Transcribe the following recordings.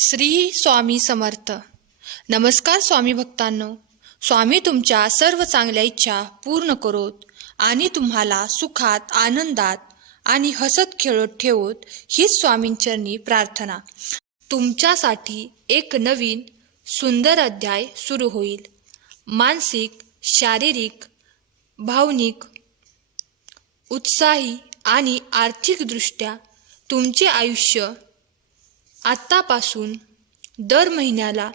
श्री स्वामी समर्थ. नमस्कार स्वामी भक्तांनो. स्वामी तुमच्या सर्व चांगल्या इच्छा पूर्ण करोत आणि तुम्हाला सुखात आनंदात आणि हसत खेळत ठेवत हीच स्वामींचरणी प्रार्थना. तुमच्यासाठी एक नवीन सुंदर अध्याय सुरू होईल. मानसिक शारीरिक भावनिक उत्साही आणि आर्थिकदृष्ट्या तुमचे आयुष्य आत्तापासून दर महिन्याला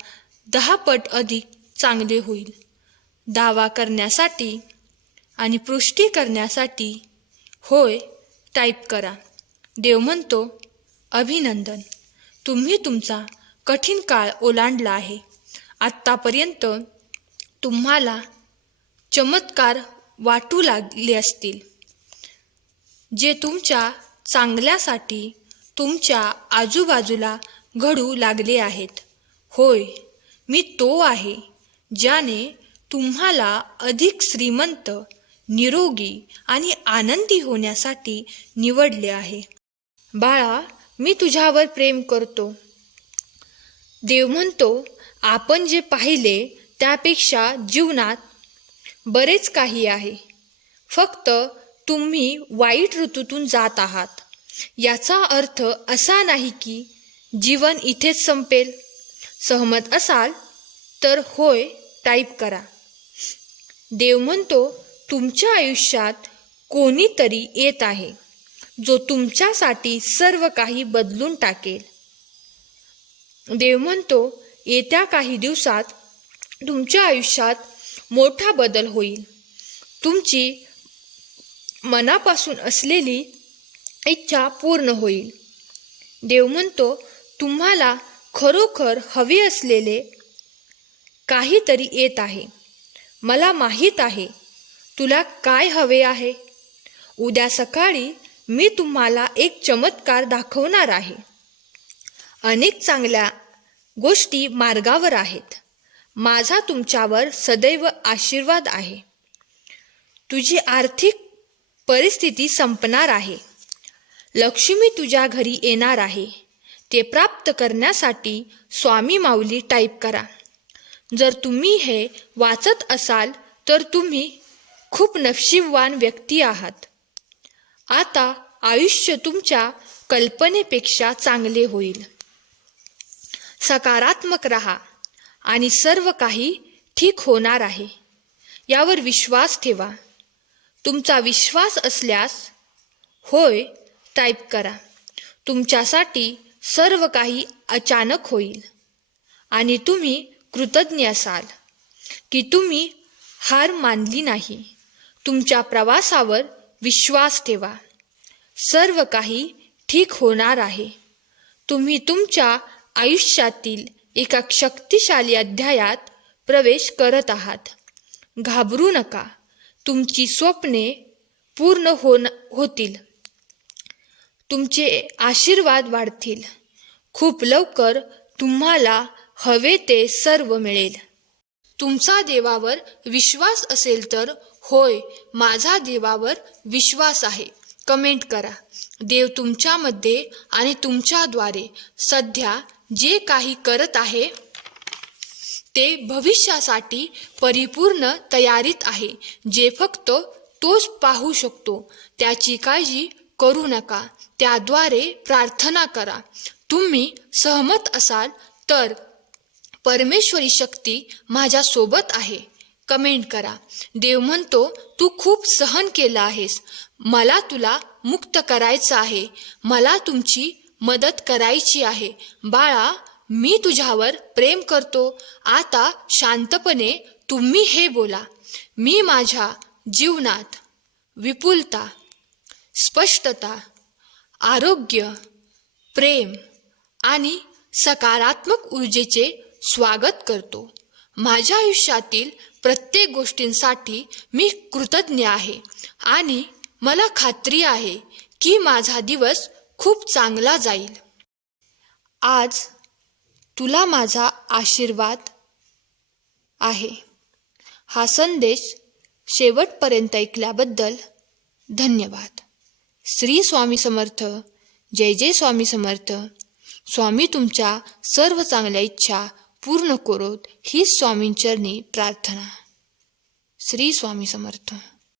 दहा पट अधिक चांगले होईल. दावा करण्यासाठी आणि पुष्टी करण्यासाठी होय टाईप करा. देव म्हणतो अभिनंदन. तुम्ही तुमचा कठीण काळ ओलांडला आहे. आत्तापर्यंत तुम्हाला चमत्कार वाटू लागले असतील. जे तुमच्या चांगल्यासाठी तुमच्या आजूबाजूला घडू लागले आहेत. होय मी तो आहे ज्याने तुम्हाला अधिक श्रीमंत निरोगी आणि आनंदी होण्यासाठी निवडले आहे. बाळा मी तुझ्यावर प्रेम करतो. देव म्हणतो आपण जे पाहिले त्यापेक्षा जीवनात बरेच काही आहे. फक्त तुम्ही वाईट ऋतूतून जात आहात. याचा अर्थ असा नाही की जीवन इथेच संपेल. सहमत असाल तर होय टाईप करा. देव म्हणतो तुमच्या आयुष्यात कोणीतरी येत आहे जो तुमच्यासाठी सर्व काही बदलून टाकेल. देव म्हणतो येत्या काही दिवसात तुमच्या आयुष्यात मोठा बदल होईल. तुमची मनापासून असलेली इच्छा पूर्ण होईल. देव म्हणतो तुम्हाला खरोखर हवे असलेले काहीतरी येत आहे. मला माहीत आहे. तुला काय हवे आहे? उद्या सकाळी मी तुम्हाला एक चमत्कार दाखवणार आहे. अनेक चांगल्या गोष्टी मार्गावर आहेत. माझा तुमच्यावर सदैव आशीर्वाद आहे. तुझी आर्थिक परिस्थिती संपणार आहे. लक्ष्मी तुझ्या घरी येणार आहे. ते प्राप्त करण्यासाठी स्वामी माऊली टाईप करा. जर तुम्ही हे वाचत असाल तर तुम्ही खूप नक्षीबवान व्यक्ती आहात. आता आयुष्य तुमच्या कल्पनेपेक्षा चांगले होईल. सकारात्मक रहा आणि सर्व काही ठीक होणार आहे. यावर विश्वास ठेवा. तुमचा विश्वास असल्यास होय टाईप करा. तुमच्यासाठी सर्व काही अचानक होईल. आणि तुम्ही कृतज्ञ असाल की तुम्ही हार मानली नाही. तुमच्या प्रवासावर विश्वास ठेवा. सर्व काही ठीक होणार आहे. तुम्ही तुमच्या आयुष्यातील एका शक्तिशाली अध्यायात प्रवेश करत आहात. घाबरू नका. तुमची स्वप्ने पूर्ण होन होतील. तुमचे आशीर्वाद वाढतील. खूप लवकर तुम्हाला हवे ते सर्व मिळेल. तुमचा देवावर विश्वास असेल तर होय माझा देवावर विश्वास आहे. कमेंट करा. देव तुमच्यामध्ये आणि तुमच्याद्वारे सध्या जे काही करत आहे ते भविष्यासाठी परिपूर्ण तयारीत आहे. जे फक्त तोच पाहू शकतो त्याची काळजी करू नका त्याद्वारे प्रार्थना करा. तुम्ही सहमत असाल तर परमेश्वरी शक्ती माझ्यासोबत आहे. कमेंट करा. देव म्हणतो तू खूप सहन केलं आहेस. मला तुला मुक्त करायचं आहे. मला तुमची मदत करायची आहे. बाळा मी तुझ्यावर प्रेम करतो. आता शांतपणे तुम्ही हे बोला. मी माझ्या जीवनात विपुलता स्पष्टता आरोग्य प्रेम आणि सकारात्मक ऊर्जेचे स्वागत करतो. माझ्या आयुष्यातील प्रत्येक गोष्टींसाठी मी कृतज्ञ आहे आणि मला खात्री आहे की माझा दिवस खूप चांगला जाईल. आज तुला माझा आशीर्वाद आहे. हा संदेश शेवटपर्यंत ऐकल्याबद्दल धन्यवाद. श्री स्वामी समर्थ जय जय स्वामी समर्थ. स्वामी तुमच्या सर्व चांगल्या इच्छा पूर्ण करोत हीच स्वामींचरणी प्रार्थना. श्री स्वामी समर्थ.